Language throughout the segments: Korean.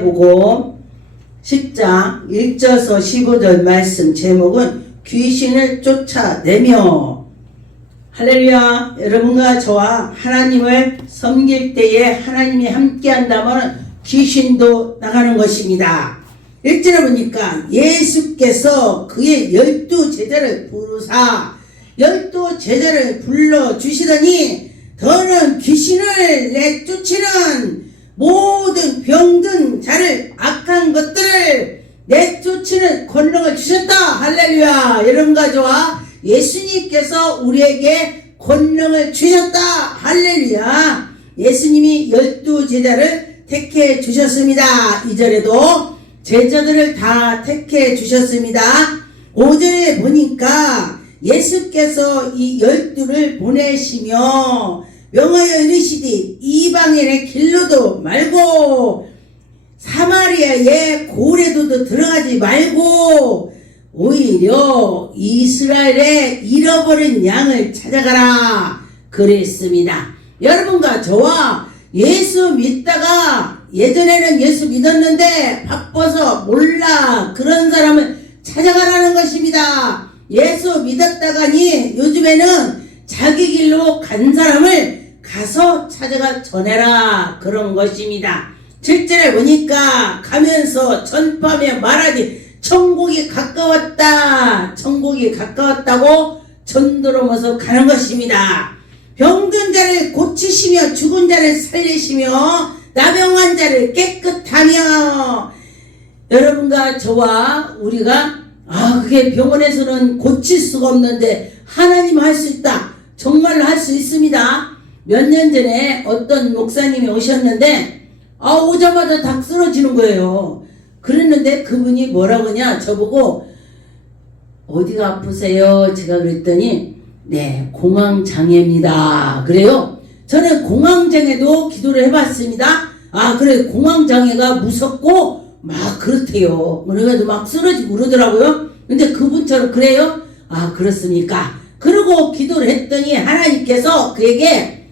보고 10장 1절서 15절 말씀 제목은 귀신을 쫓아내며. 할렐루야. 여러분과 저와 하나님을 섬길 때에 하나님이 함께 한다면 귀신도 나가는 것입니다. 1절에 보니까 예수께서 그의 12제자를 부르사 12제자를 불러주시더니 더는 귀신을 내쫓이는 모든 병든 자를 악한 것들을 내쫓이는 권능을 주셨다. 할렐루야. 여러분과 저와 예수님께서 우리에게 권능을 주셨다. 할렐루야. 예수님이 12제자를 택해 주셨습니다. 2절에도 제자들을 다 택해 주셨습니다. 5절에 보니까 예수께서 이 12를 보내시며 명하여 이르시되 이방인의 길로도 말고 사마리아의 고래도도 들어가지 말고 오히려 이스라엘의 잃어버린 양을 찾아가라 그랬습니다. 여러분과 저와 예수 믿다가 예전에는 예수 믿었는데 바빠서 몰라 그런 사람을 찾아가라는 것입니다. 예수 믿었다가니 요즘에는 자기 길로 간 사람을 가서 찾아가 전해라 그런 것입니다. 7절에 보니까 가면서 전파하며 말하니 천국이 가까웠다. 천국이 가까웠다고 전도로면서 가는 것입니다. 병든 자를 고치시며 죽은 자를 살리시며 나병한 자를 깨끗하며. 여러분과 저와 우리가 그게 병원에서는 고칠 수가 없는데 하나님 할 수 있다. 정말로 할 수 있습니다. 몇 년 전에 어떤 목사님이 오셨는데 오자마자 다 쓰러지는 거예요. 그랬는데 그분이 뭐라고 하냐 저보고 어디가 아프세요? 제가 그랬더니 네 공황장애입니다. 그래요. 저는 공황장애도 기도를 해봤습니다. 그래 공황장애가 무섭고 막 그렇대요. 그래가지고 막 쓰러지고 그러더라고요. 근데 그분처럼 그래요? 그렇습니까? 그러고 기도를 했더니 하나님께서 그에게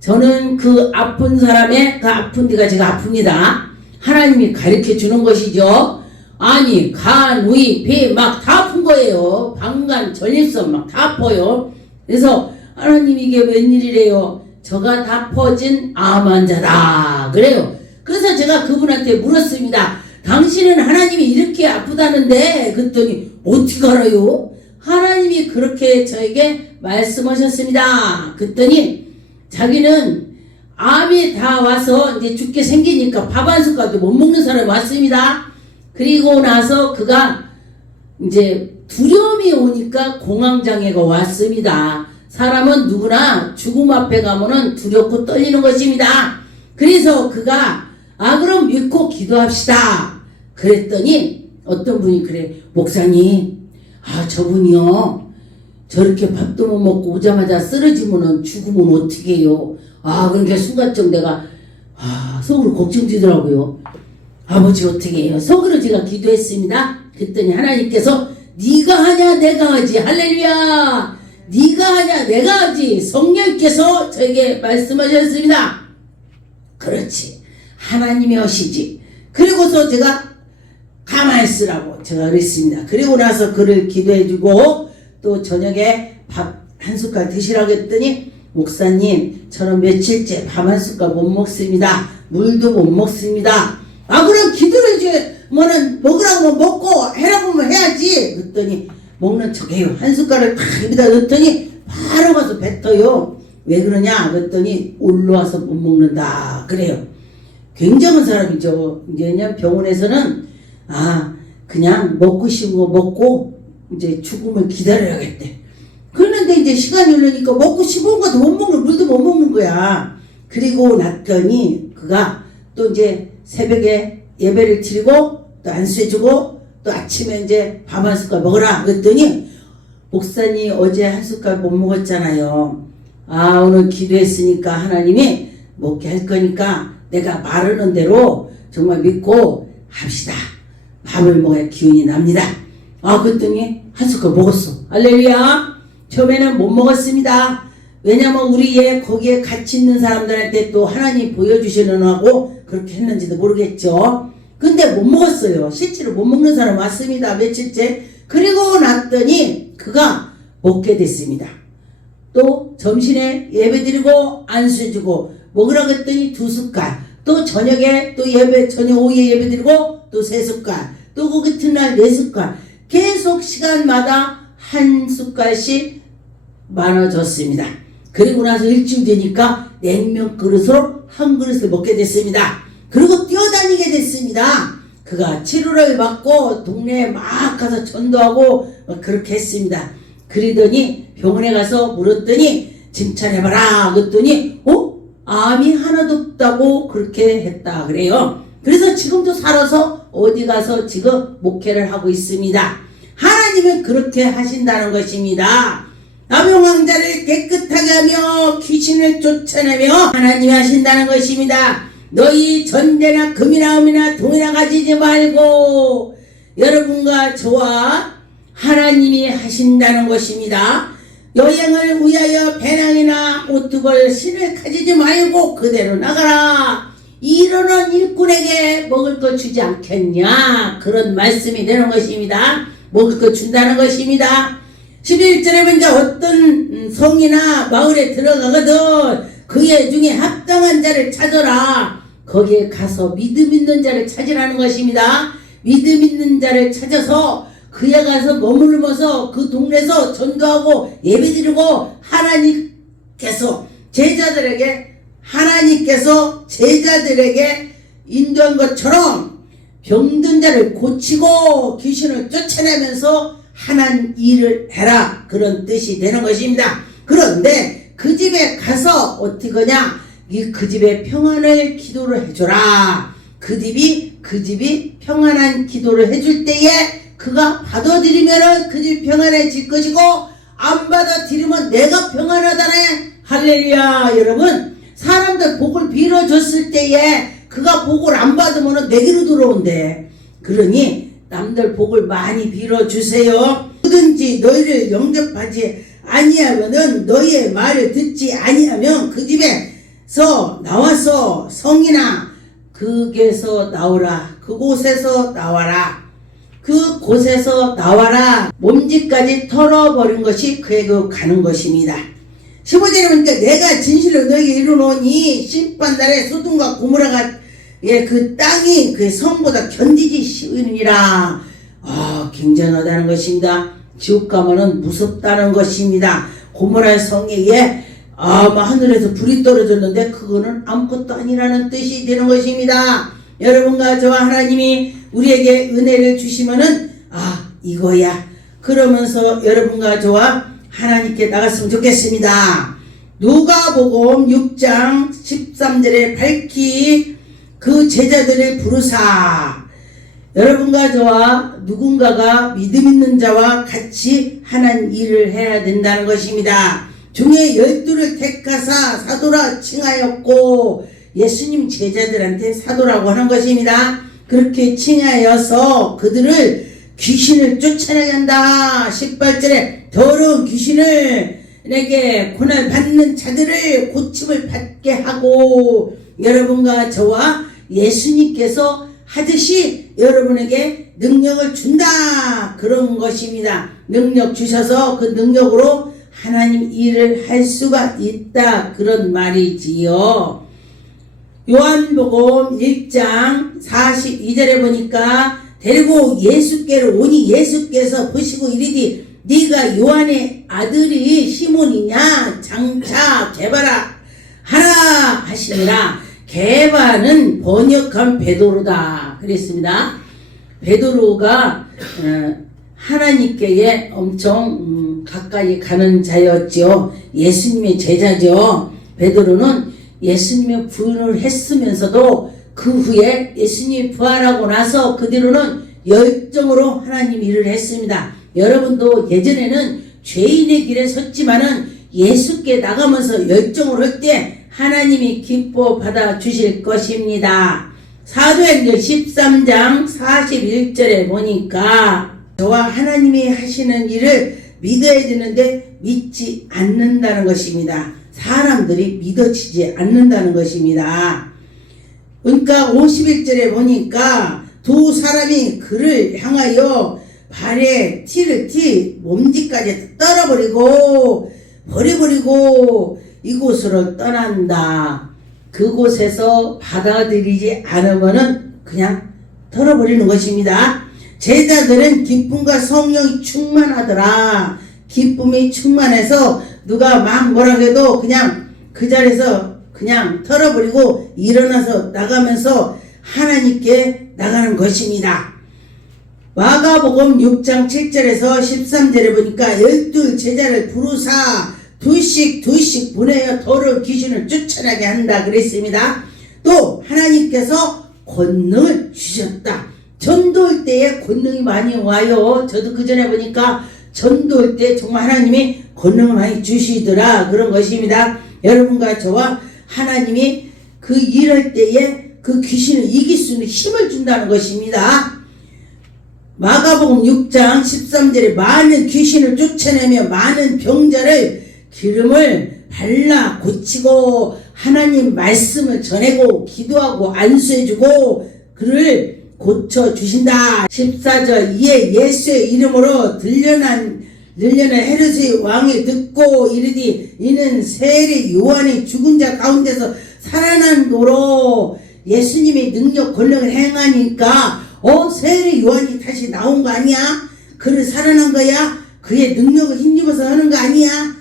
저는 그 아픈 사람의 그 아픈 데가 제가 아픕니다. 하나님이 가르쳐 주는 것이죠. 아니 간, 위, 배 막 다 아픈 거예요. 방간, 전립선 막 다 아파요. 그래서 하나님 이게 웬일이래요. 저가 다 퍼진 암 환자다. 그래요. 그래서 제가 그분한테 물었습니다. 당신은 하나님이 이렇게 아프다는데 그랬더니 어떻게 알아요? 하나님이 그렇게 저에게 말씀하셨습니다. 그랬더니 자기는 암이 다 와서 이제 죽게 생기니까 밥 한 숟갈도 못 먹는 사람이 왔습니다. 그리고 나서 그가 이제 두려움이 오니까 공황장애가 왔습니다. 사람은 누구나 죽음 앞에 가면은 두렵고 떨리는 것입니다. 그래서 그가 그럼 믿고 기도합시다. 그랬더니 어떤 분이 그래 목사님 저분이요 저렇게 밥도 못 먹고 오자마자 쓰러지면은 죽으면 어떻게 해요? 그러니까 순간적 내가 속으로 걱정되더라고요. 아버지 어떻게 해요? 속으로 제가 기도했습니다. 그랬더니 하나님께서 네가 하냐 내가 하지. 할렐루야. 네가 하냐 내가 하지. 성령께서 저에게 말씀하셨습니다. 그렇지. 하나님이 하시지. 그리고서 제가 가만히 있으라고 제가 그랬습니다. 그리고 나서 그를 기도해주고 또 저녁에 밥 한 숟갈 드시라고 했더니 목사님 저는 며칠째 밥 한 숟갈 못 먹습니다. 물도 못 먹습니다. 그럼 기도를 해주면은 먹으라고 먹고 해라고 하면 해야지. 그랬더니 먹는 척해요. 한 숟갈을 탁 입에다 넣었더니 바로 가서 뱉어요. 왜 그러냐 그랬더니 올라와서 못 먹는다 그래요. 굉장한 사람이죠. 이제 병원에서는 그냥 먹고 싶은 거 먹고 이제 죽음을 기다려야겠대. 그런데 이제 시간이 흐르니까 먹고 싶은 것도 못 먹는, 물도 못 먹는 거야. 그리고 났더니 그가 또 이제 새벽에 예배를 드리고 또 안수해주고 또 아침에 이제 밥 한 숟갈 먹으라 그랬더니 목사님 어제 한 숟갈 못 먹었잖아요. 오늘 기도했으니까 하나님이 먹게 할 거니까 내가 말하는 대로 정말 믿고 합시다. 밥을 먹어야 기운이 납니다. 그랬더니 한 숟갈 먹었어. 할렐루야. 처음에는 못 먹었습니다. 왜냐면 우리의 거기에 같이 있는 사람들한테 또 하나님 보여주시는 하고 그렇게 했는지도 모르겠죠. 근데 못 먹었어요. 실제로 못 먹는 사람 왔습니다. 며칠째. 그리고 났더니 그가 먹게 됐습니다. 또 점심에 예배드리고 안수해주고 먹으라고 했더니 2숟갈, 또 저녁에 또 저녁 오후에 예배드리고 또 3숟갈, 또 그 같은 날 4숟갈, 계속 시간마다 1숟갈씩 많아졌습니다. 그리고 나서 일주일 되니까 냉면 그릇으로 한 그릇을 먹게 됐습니다. 그리고 뛰어다니게 됐습니다. 그가 치료를 받고 동네에 막 가서 전도하고 그렇게 했습니다. 그러더니 병원에 가서 물었더니 진찰해봐라 그랬더니 암이 하나도 없다고 그렇게 했다 그래요. 그래서 지금도 살아서 어디 가서 지금 목회를 하고 있습니다. 하나님은 그렇게 하신다는 것입니다. 남용왕자를 깨끗하게 하며 귀신을 쫓아내며 하나님이 하신다는 것입니다. 너희 전대나 금이나 은이나 동이나 가지지 말고 여러분과 저와 하나님이 하신다는 것입니다. 여행을 위하여 배낭이나 오뚜걸 신을 가지지 말고 그대로 나가라. 이러는 일꾼에게 먹을 거 주지 않겠냐. 그런 말씀이 되는 것입니다. 먹을 거 준다는 것입니다. 11절에 보니까 어떤 성이나 마을에 들어가거든 그의 중에 합당한 자를 찾아라. 거기에 가서 믿음 있는 자를 찾으라는 것입니다. 믿음 있는 자를 찾아서 그에 가서 머물면서 그 동네에서 전도하고 예배드리고 하나님께서 제자들에게 인도한 것처럼 병든 자를 고치고 귀신을 쫓아내면서 하나님 일을 해라. 그런 뜻이 되는 것입니다. 그런데 그 집에 가서 어떻게 하냐? 그 집에 평안을 기도를 해줘라. 그 집이 평안한 기도를 해줄 때에 그가 받아들이면은 그 집 평안해질 것이고 안 받아들이면 내가 평안하다네. 할렐루야. 여러분, 사람들 복을 빌어줬을 때에 그가 복을 안 받으면은 내게로 들어온대. 그러니 남들 복을 많이 빌어주세요. 누구든지 너희를 영접하지 아니하면은 너희의 말을 듣지 아니하면 그 집에서 나와서 성이나 그곳에서 나오라. 그곳에서 나와라. 그곳에서 나와라. 몸짓까지 털어버린 것이 그에게 가는 것입니다. 15절에 보니까 내가 진실로 너에게 이루노니 심판날에 소돔과 고모라가 그 땅이 그 성보다 견디지 쉬우니라. 굉장하다는 것입니다. 지옥 가면은 무섭다는 것입니다. 고모라 성에 하늘에서 불이 떨어졌는데 그거는 아무것도 아니라는 뜻이 되는 것입니다. 여러분과 저와 하나님이 우리에게 은혜를 주시면은 이거야 그러면서 여러분과 저와 하나님께 나갔으면 좋겠습니다. 누가복음 6장 13절에 밝히 그 제자들을 부르사. 여러분과 저와 누군가가 믿음 있는 자와 같이 하나님 일을 해야 된다는 것입니다. 중에 12를 택하사 사도라 칭하였고 예수님 제자들한테 사도라고 하는 것입니다. 그렇게 칭하여서 그들을 귀신을 쫓아내게 한다. 18절에 더러운 귀신을 내게 고난 받는 자들을 고침을 받게 하고 여러분과 저와 예수님께서 하듯이 여러분에게 능력을 준다. 그런 것입니다. 능력 주셔서 그 능력으로 하나님 일을 할 수가 있다. 그런 말이지요. 요한복음 1장 42절에 보니까 데리고 예수께로 오니 예수께서 보시고 이르되 네가 요한의 아들이 시몬이냐 장차 게바라 하라 하시니라. 게바는 번역한 베드로다 그랬습니다. 베드로가 하나님께 엄청 가까이 가는 자였죠. 예수님의 제자죠. 베드로는 예수님의 부인을 했으면서도 그 후에 예수님이 부활하고 나서 그 뒤로는 열정으로 하나님 일을 했습니다. 여러분도 예전에는 죄인의 길에 섰지만은 예수께 나가면서 열정을 할 때 하나님이 기뻐 받아 주실 것입니다. 사도행전 13장 41절에 보니까 저와 하나님이 하시는 일을 믿어야 되는데 믿지 않는다는 것입니다. 사람들이 믿어지지 않는다는 것입니다. 그러니까 51절에 보니까 두 사람이 그를 향하여 발에 몸짓까지 떨어버리고 버려버리고 이곳으로 떠난다. 그곳에서 받아들이지 않으면은 그냥 털어버리는 것입니다. 제자들은 기쁨과 성령이 충만하더라. 기쁨이 충만해서 누가 막 뭐라고 해도 그냥 그 자리에서 그냥 털어버리고 일어나서 나가면서 하나님께 나가는 것입니다. 마가복음 6장 7절에서 13절에 보니까 12 제자를 부르사 둘씩 보내어 더러운 귀신을 쫓아나게 한다 그랬습니다. 또 하나님께서 권능을 주셨다. 전도할 때에 권능이 많이 와요. 저도 그 전에 보니까 전도할 때 정말 하나님이 권능을 많이 주시더라 그런 것입니다. 여러분과 저와 하나님이 그 일할 때에 그 귀신을 이길 수 있는 힘을 준다는 것입니다. 마가복음 6장 13절에 많은 귀신을 쫓아내며 많은 병자를 기름을 발라 고치고 하나님 말씀을 전하고 기도하고 안수해주고 그를 고쳐주신다. 14절 이에 예수의 이름으로 들려난 헤롯의 왕이 듣고 이르디 이는 세례 요한이 죽은 자 가운데서 살아난 도로 예수님의 능력 권력을 행하니까 세례 요한이 다시 나온 거 아니야? 그를 살아난 거야? 그의 능력을 힘입어서 하는 거 아니야?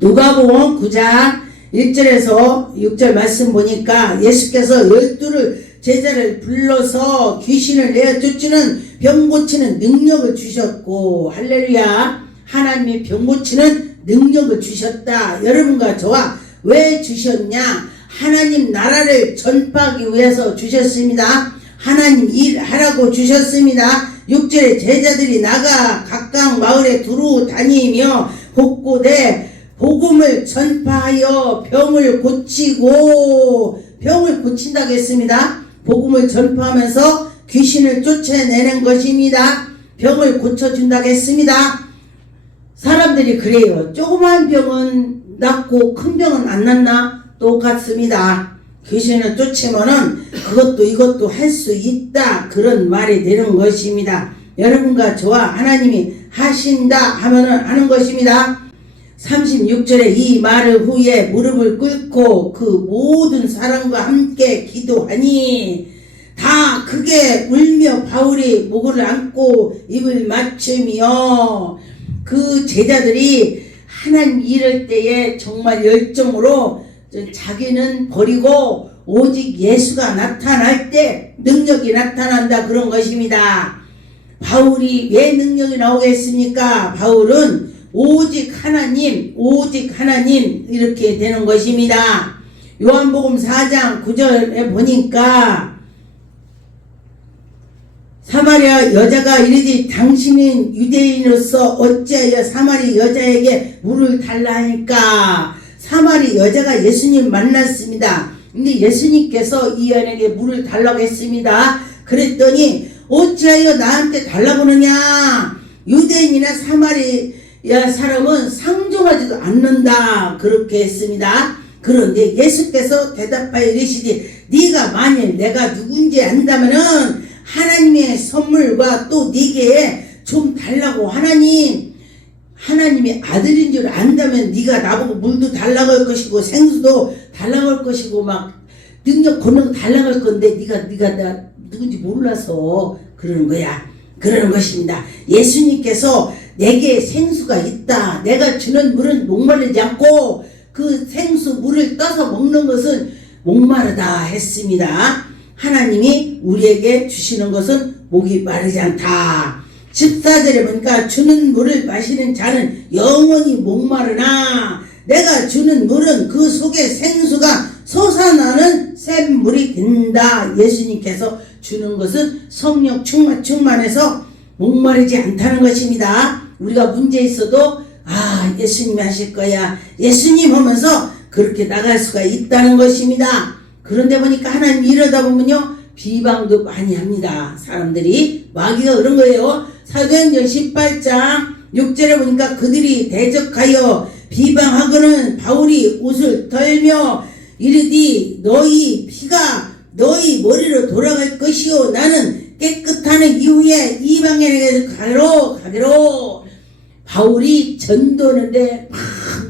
누가복음 9장 1절에서 6절 말씀 보니까 예수께서 12를 제자를 불러서 귀신을 내어 쫓는 병 고치는 능력을 주셨고 할렐루야 하나님이 병 고치는 능력을 주셨다. 여러분과 저와 왜 주셨냐? 하나님 나라를 전파하기 위해서 주셨습니다. 하나님 일하라고 주셨습니다. 6절에 제자들이 나가 각각 마을에 두루 다니며 곳곳에 복음을 전파하여 병을 고친다고 했습니다. 복음을 전파하면서 귀신을 쫓아내는 것입니다. 병을 고쳐준다고 했습니다. 사람들이 그래요. 조그만 병은 낫고 큰 병은 안 낫나? 똑같습니다. 귀신을 쫓으면은 그것도 이것도 할 수 있다. 그런 말이 되는 것입니다. 여러분과 저와 하나님이 하신다 하면은 하는 것입니다. 36절에 이 말을 후에 무릎을 꿇고 그 모든 사람과 함께 기도하니 다 크게 울며 바울이 목을 안고 입을 맞추며 그 제자들이 하나님 일할 때에 정말 열정으로 자기는 버리고 오직 예수가 나타날 때 능력이 나타난다 그런 것입니다. 바울이 왜 능력이 나오겠습니까? 바울은 오직 하나님 이렇게 되는 것입니다. 요한복음 4장 9절에 보니까 사마리아 여자가 이르되 당신은 유대인으로서 어찌하여 사마리 여자에게 물을 달라 하니까 사마리 여자가 예수님 만났습니다. 근데 예수님께서 이 여인에게 물을 달라고 했습니다. 그랬더니 어찌하여 나한테 달라고 하느냐? 유대인이나 사마리아 사람은 상종하지도 않는다 그렇게 했습니다. 그런데 예수께서 대답하여 이르시되 네가 만일 내가 누군지 안다면은 하나님의 선물과 또 네게 좀 달라고 하나님이 아들인 줄 안다면 네가 나보고 물도 달라고 할 것이고 생수도 달라고 할 것이고 막 능력 권능 달라고 할 건데 네가 나 누군지 몰라서 그러는 거야. 그러는 것입니다. 예수님께서 내게 생수가 있다. 내가 주는 물은 목마르지 않고 그 생수 물을 떠서 먹는 것은 목마르다 했습니다. 하나님이 우리에게 주시는 것은 목이 마르지 않다. 14절에 보니까 주는 물을 마시는 자는 영원히 목마르나 내가 주는 물은 그 속에 생수가 솟아나는 샘물이 된다. 예수님께서 주는 것은 성령 충만해서 목마르지 않다는 것입니다. 우리가 문제 있어도 예수님이 하실 거야 예수님 하면서 그렇게 나갈 수가 있다는 것입니다. 그런데 보니까 하나님 이러다 보면요 비방도 많이 합니다. 사람들이 마귀가 그런 거예요. 사도행전 18장 6절에 보니까 그들이 대적하여 비방하고는 바울이 옷을 털며 이르디 너희 피가 너희 머리로 돌아갈 것이요 나는 깨끗하는 이후에 이방인에게 가기로. 바울이 전도하는데 막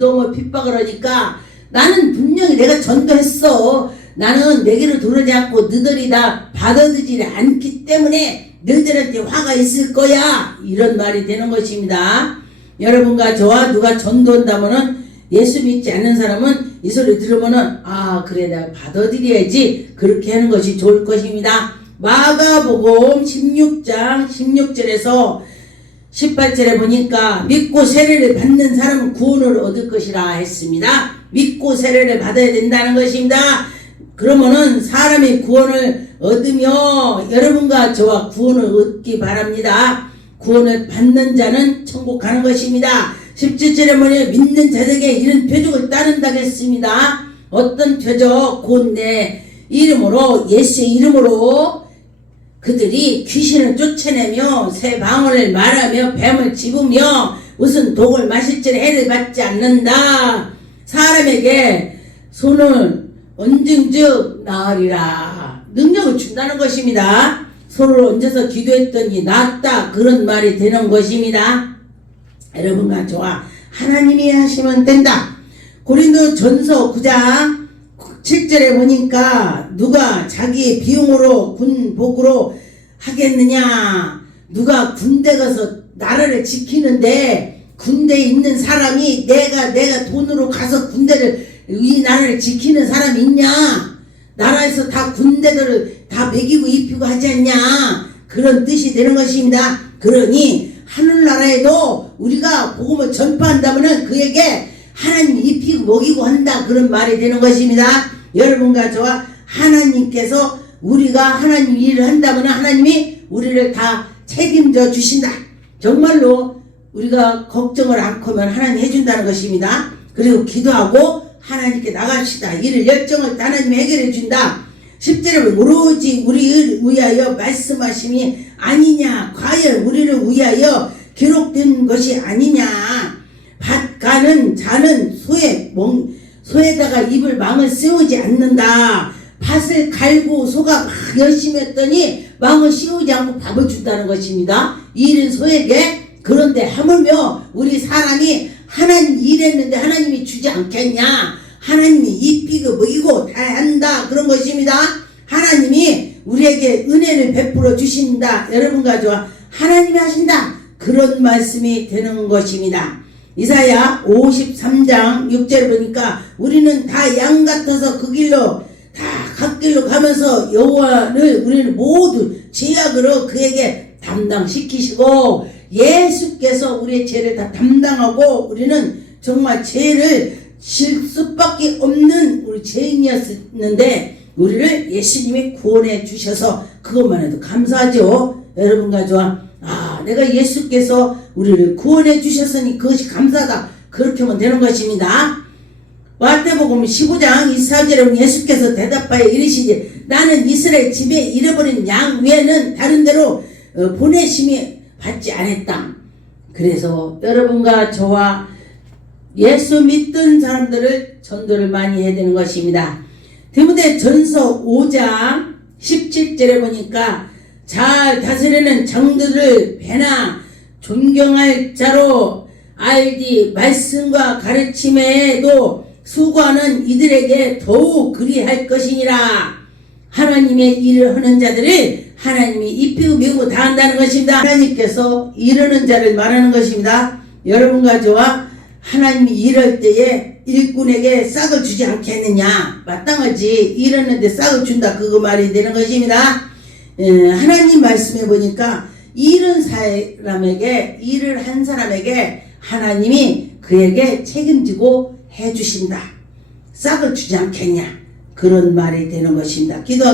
너무 핍박을 하니까 나는 분명히 내가 전도했어. 나는 내게로 돌아오지 않고 너희들이 다 받아들이지 않기 때문에 너희들한테 화가 있을 거야. 이런 말이 되는 것입니다. 여러분과 저와 누가 전도한다면은 예수 믿지 않는 사람은 이 소리 들으면은 아 그래 내가 받아들여야지 그렇게 하는 것이 좋을 것입니다. 마가복음 16장 16절에서 18절에 보니까 믿고 세례를 받는 사람은 구원을 얻을 것이라 했습니다. 믿고 세례를 받아야 된다는 것입니다. 그러면은 사람이 구원을 얻으며 여러분과 저와 구원을 얻기 바랍니다. 구원을 받는 자는 천국 가는 것입니다. 17절에 보니 믿는 자에게 이런 표적을 따른다고 했습니다. 어떤 표적? 곧 내 이름으로 예수의 이름으로 그들이 귀신을 쫓아내며 새 방언을 말하며 뱀을 집으며 무슨 독을 마실지라 해를 받지 않는다. 사람에게 손을 얹은즉 나으리라. 능력을 준다는 것입니다. 손을 얹어서 기도했더니 낫다. 그런 말이 되는 것입니다. 여러분과 저와 하나님이 하시면 된다. 고린도전서 9장 7절에 보니까 누가 자기 비용으로 군복으로 하겠느냐. 누가 군대 가서 나라를 지키는데 군대에 있는 사람이 내가 돈으로 가서 군대를 이 나라를 지키는 사람이 있냐. 나라에서 다 군대들을 다 먹이고 입히고 하지 않냐. 그런 뜻이 되는 것입니다. 그러니 하늘나라에도 우리가 복음을 전파한다면은 그에게 하나님이 입히고 먹이고 한다. 그런 말이 되는 것입니다. 여러분과 저와 하나님께서 우리가 하나님 일을 한다면 하나님이 우리를 다 책임져 주신다. 정말로 우리가 걱정을 않고면 하나님 해준다는 것입니다. 그리고 기도하고 하나님께 나갑시다. 이를 열정을 하나님이 해결해 준다. 10절에 오로지 우리를 위하여 말씀하심이 아니냐. 과연 우리를 위하여 기록된 것이 아니냐. 밭 가는 자는 소에다가 입을 망을 씌우지 않는다. 밭을 갈고 소가 막 열심히 했더니 망을 씌우지 않고 밥을 준다는 것입니다. 이 일은 소에게. 그런데 하물며 우리 사람이 하나님 일했는데 하나님이 주지 않겠냐. 하나님이 입히고 먹이고 다 한다. 그런 것입니다. 하나님이 우리에게 은혜를 베풀어 주신다. 여러분과 저와 하나님이 하신다. 그런 말씀이 되는 것입니다. 이사야 53장 6절을 보니까 우리는 다 양 같아서 그 길로 다 갓길로 가면서 여호와를 우리는 모두 죄악으로 그에게 담당시키시고 예수께서 우리의 죄를 다 담당하고 우리는 정말 죄를 질 수밖에 없는 우리 죄인이었는데 우리를 예수님이 구원해 주셔서 그것만 해도 감사하죠. 여러분과 저와 내가 예수께서 우리를 구원해 주셨으니 그것이 감사하다. 그렇게 하면 되는 것입니다. 마태복음 15장 24절에 예수께서 대답하여 이르시되 나는 이스라엘 집에 잃어버린 양 외에는 다른 데로 보내심이 받지 않았다. 그래서 여러분과 저와 예수 믿던 사람들을 전도를 많이 해야 되는 것입니다. 디모데전서 5장 17절에 보니까 잘 다스리는 장들을 배나 존경할 자로 알디 말씀과 가르침에도 수고하는 이들에게 더욱 그리할 것이니라. 하나님의 일을 하는 자들을 하나님이 입히고 메우고 다 한다는 것입니다. 하나님께서 이르는 자를 말하는 것입니다. 여러분과 저와 하나님이 일할 때에 일꾼에게 싹을 주지 않겠느냐. 마땅하지. 일하는데 싹을 준다. 그거 말이 되는 것입니다. 하나님 말씀해 보니까 일은 사람에게 일을 한 사람에게 하나님이 그에게 책임지고 해주신다. 싹을 주지 않겠냐. 그런 말이 되는 것입니다. 기도